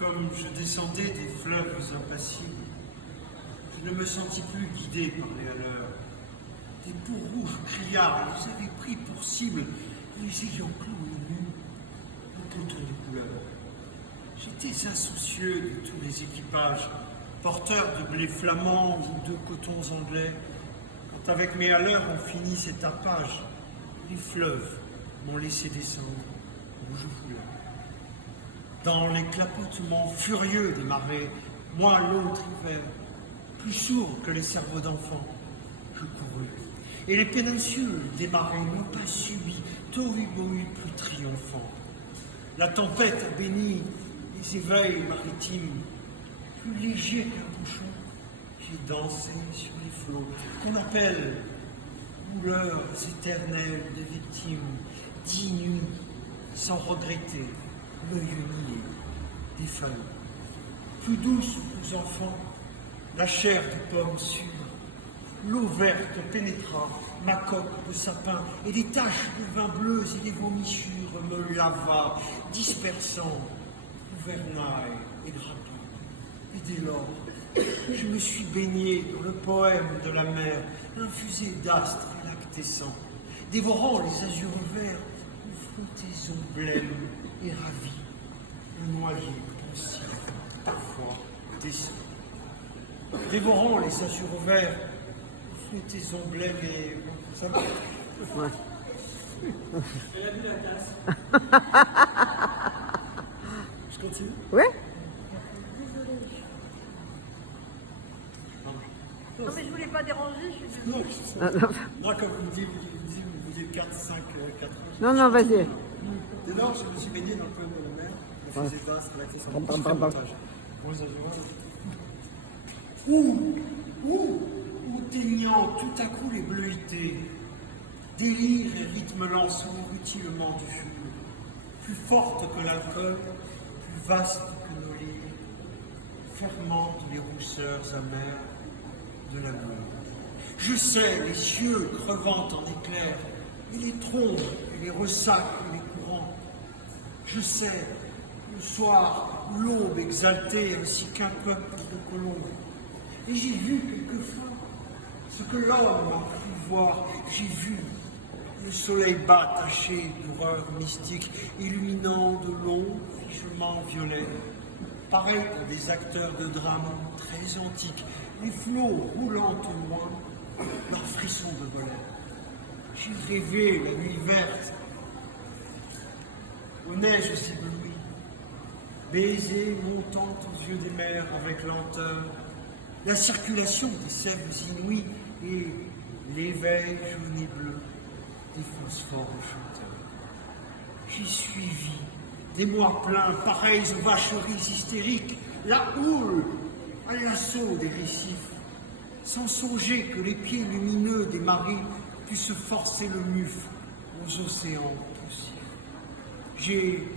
Comme je descendais des fleuves impassibles, je ne me sentis plus guidé par les haleurs. Des peaux rouges criards les avaient pris pour cible, les ayant cloués nus au poteau de couleur. J'étais insoucieux de tous les équipages, porteurs de blé flamand ou de cotons anglais. Quand avec mes haleurs on finit ces tapages, les fleuves m'ont laissé descendre où je voulais. Dans les clapotements furieux des marées, moi l'autre hiver, plus sourd que les cerveaux d'enfants, je courus. Et les péninsules des marées n'ont pas subi tohu-bohu plus triomphant. La tempête a béni les éveils maritimes, plus légers qu'un bouchon. J'ai dansé sur les flots qu'on appelle couleurs éternelles de victimes, 10 nuits, sans regretter l'œil humilié des feuilles. Plus douce aux enfants, la chair de pomme sûre, l'eau verte pénétra ma coque de sapin, et des taches de vin bleu et des vomissures me lava, dispersant gouvernail et drapeau. Et dès lors, je me suis baigné dans le poème de la mer, infusé d'astres lactescents, dévorant les azurs verts aux flottaisons blêmes et ravis, le noyer pensif, parfois décent. Dévorant les azurs verts, aux flottaisons blêmes et... Ça va? Ouais. Elle a vu la tasse. Je continue? Ouais. Non mais je voulais pas déranger, je suis Non, non, comme vous dites 4, 5, 4 ans. Non, vas-y. Dès lors, je me suis baigné dans le poème de la mer, la faisait d'astres, lactescents. Où teignant tout à coup les bleuités, délire et rythme lent sous le rutilement du jour, plus forte que l'alcool, plus vaste que nos lyres, fermentent les rousseurs amères de l'amour. Je sais les cieux crevant en éclairs, et les trombes, et les ressacs, et les courants. Je sais le soir, l'aube exaltée, ainsi qu'un peuple de colombes. Et j'ai vu quelquefois ce que l'homme a pu voir. J'ai vu le soleil bas taché d'horreur mystique, illuminant de longs fichements violets, pareils à des acteurs de drame très antiques, les flots roulant au loin, leurs frissons de volets. J'ai rêvé la nuit verte, aux neiges éblouies, baisers montant aux yeux des mers avec lenteur, la circulation des sèves inouïes et l'éveil jaune et bleu des phosphores chanteurs. J'ai suivi des mois pleins, pareils aux vacheries hystériques, la houle à l'assaut des récifs, sans songer que les pieds lumineux des marées puissent forcer le mufle aux océans poussiéreux. J'ai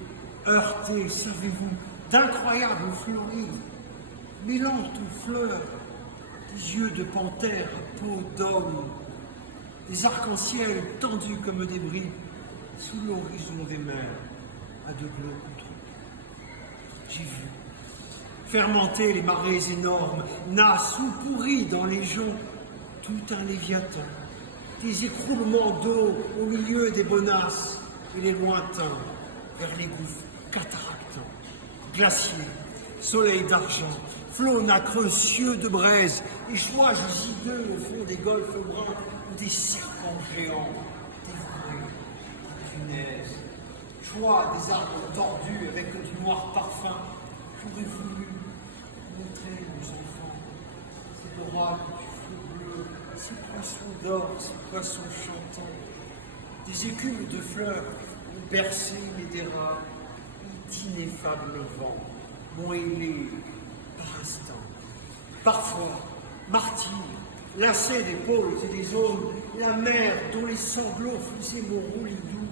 heurté, savez-vous, d'incroyables fleuries, mêlant aux fleurs des yeux de panthère à peau d'homme, des arcs-en-ciel tendus comme des bris sous l'horizon des mers à de bleus contre eux. J'ai vu fermenter les marées énormes, nasses ou pourries dans les joncs, tout un léviathan, des écroulements d'eau au milieu des bonasses et les lointains vers les gouffres cataractants, glaciers, soleil d'argent, flots nacreux, cieux de braise, échouages hideux au fond des golfes bruns ou des serpents géants, dévorés par des punaises, choix des arbres tordus avec du noir parfum. J'aurais voulu montrer aux enfants ces orales du flot bleu, ces poissons d'or, ces poissons chantants, des écumes de fleurs ont bercé les déras, d'ineffables vents m'ont ailé par instant. Parfois, martyr, lassé des pôles et des zones, la mer dont les sanglots faisaient mon roulis-doux,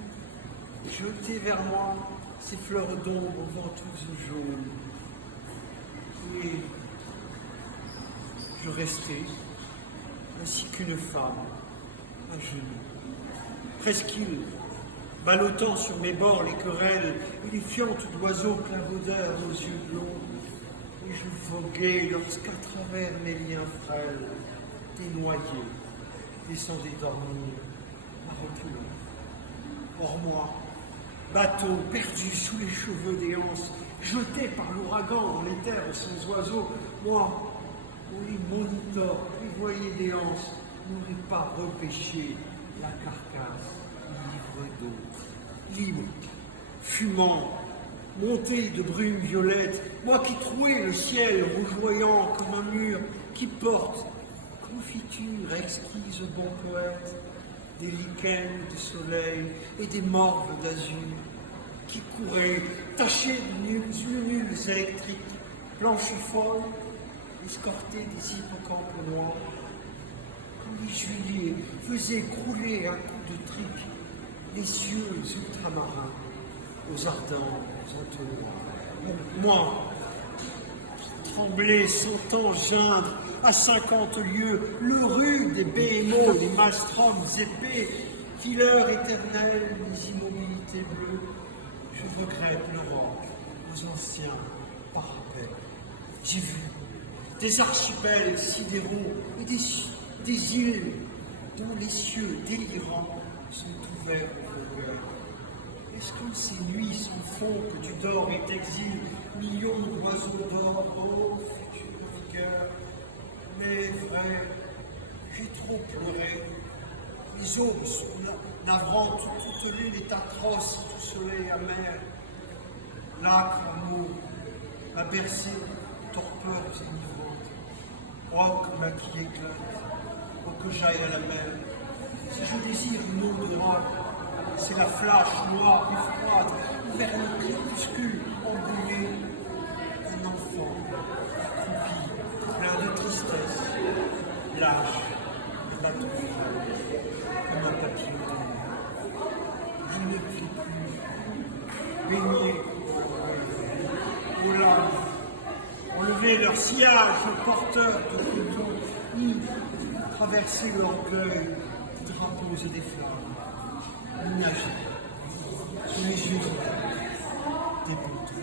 jetait vers moi ces fleurs d'ombre ventouses jaunes. Et je restais, ainsi qu'une femme, à genoux, presqu'île, ballottant sur mes bords les querelles et les fientes d'oiseaux clavaudèrent aux yeux blonds. Et je voguais lorsqu'à travers mes liens frêles, des noyés descendaient dormir à reculons. Or moi, bateau perdu sous les cheveux des anses, jeté par l'ouragan dans les terres sans oiseaux, moi, où les moniteurs, les voyez des anses, n'auraient pas repêché la carcasse livrée d'eau. Libre, fumant, monté de brume violette, moi qui trouais le ciel rougeoyant comme un mur, qui porte confiture exquise au bon poète, des lichens de soleil et des morves d'azur, qui couraient, tachés de nulles électriques, blanches folles, escortées des hippocampes noirs, quand les juillet faisaient crouler à coups de trique les cieux ultramarins aux ardents entonnoirs. Moi, qui tremblais, sentant geindre à 50 lieues le rude des BMO, les maelstroms épais, fileurs éternels, les immobilités bleues, je regrette l'Europe aux anciens parapets. J'ai vu des archipels sidéraux et des îles dont les cieux délirants sont ouverts aux vogueurs. Est-ce que ces nuits sans fond que tu dors et t'exiles, millions d'oiseaux d'or, ô future vigueur? Mais frère, j'ai trop pleuré. Les aubes sont navrantes, toute lune est atroce, tout soleil amer. L'âcre amour m'a bercé, torpeur enivrante. Roc maquillé éclate, pour que j'aille à la mer. Si je désire une eau de droit, c'est la flash noire et froide, vers le crépuscule embrouillé. Un enfant, accroupi, plein de tristesse, lâche, bateau comme un papillon de mer. Je ne puis plus baigner aux lames, enlever leur sillage porteur de photos, ni traverser l'orgueil des drapeaux et des flammes, ni nager sous les yeux des poteaux.